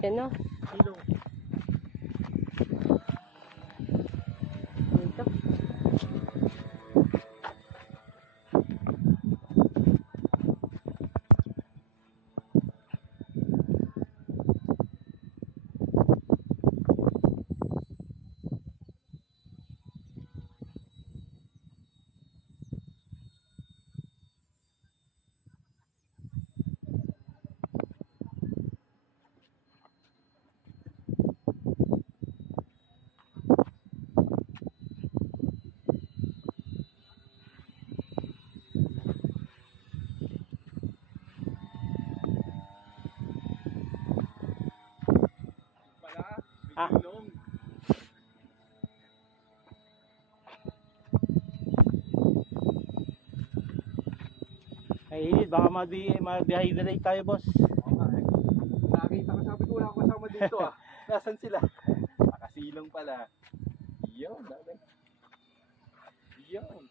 Yan o. Sino? Dito. Ah. Ay, baka ma-dehydrate tayo, boss. Nakita ko, sabi ko wala akong kasama dito ah. Nasaan sila? Nakasilong pala. Yun, dami. Yun.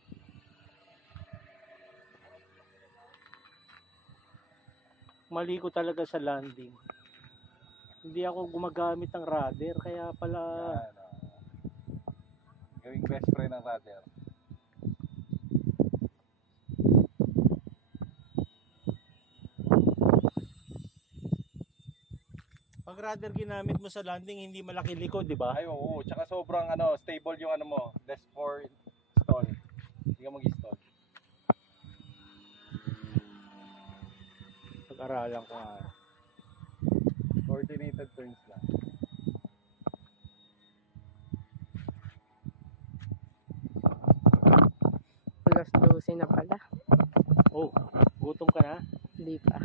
Mali ko talaga sa landing. Hindi ako gumagamit ng rudder, kaya pala Gawing best friend ng rudder. pag rudder ginamit mo sa landing, hindi malaki likod, di ba? Ay, oo. Tsaka sobrang stable yung mo. Less for stall. Hindi ka mag-stall. Pag-aralan ko nga. Coordinated turns lang. Alas 12 na pala. Oh, gutom ka na? Hindi pa.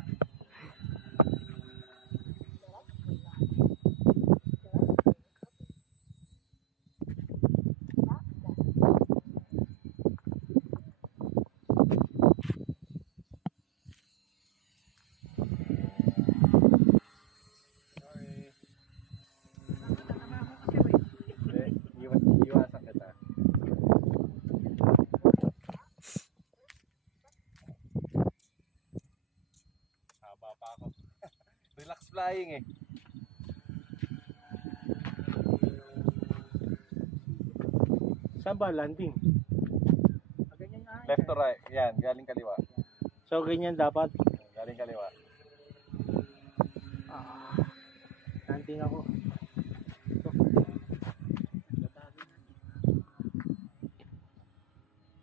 Iwasan kita. Haba pa ako. Relax flying eh. Saan ba landing? Left to right. Yan, galing kaliwa. So, ganyan dapat. Galing kaliwa. Landing ako.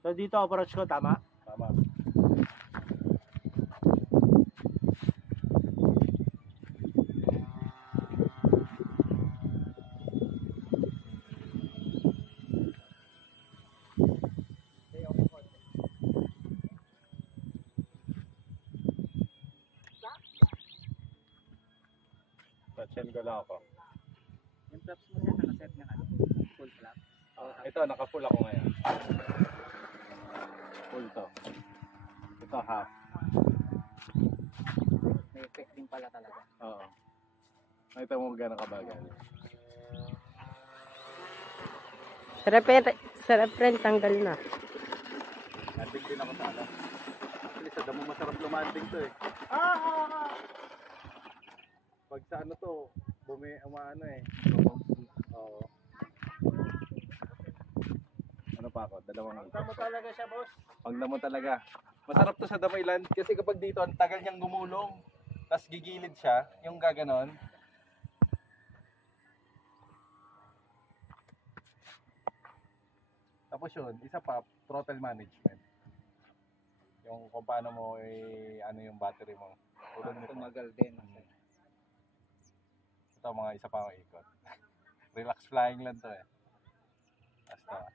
So, dito approach ko, tama? Tama. Touch ko lang ako. Yung flaps mo siya nakaset ng full flap. Ito, naka-full ako ngayon. Full to. Ito half. May effect din pala talaga. Oo. Nakita mo gano'ng kabagal. Sarap rin, tanggal na. Landing din ako sa alam. Actually, sa damo masarap lumanding to eh. Pag sa to, umaano eh. Oo. Ano pa ako? Dalawang Tama talaga siya, boss. Pagdamo talaga. Masarap to sa Damo Island kasi kapag dito ang tagal niyang gumulong. Tapos gigilid siya, yung gaganon. Tapos yun, isa pa, throttle management. Yung kung paano mo ano yung battery mo. Tumagal din. Ito mga isa pa akong ikot. Relax flying lang to eh. Basta.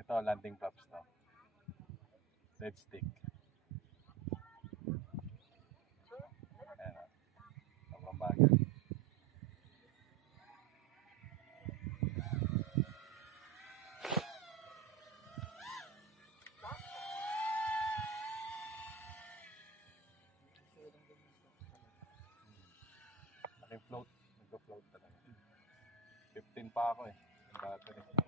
Ito landing flaps to. Dead stick. Ayan o. Sobrang bagal. Nag-float talaga. 15 pa ako eh. Battery.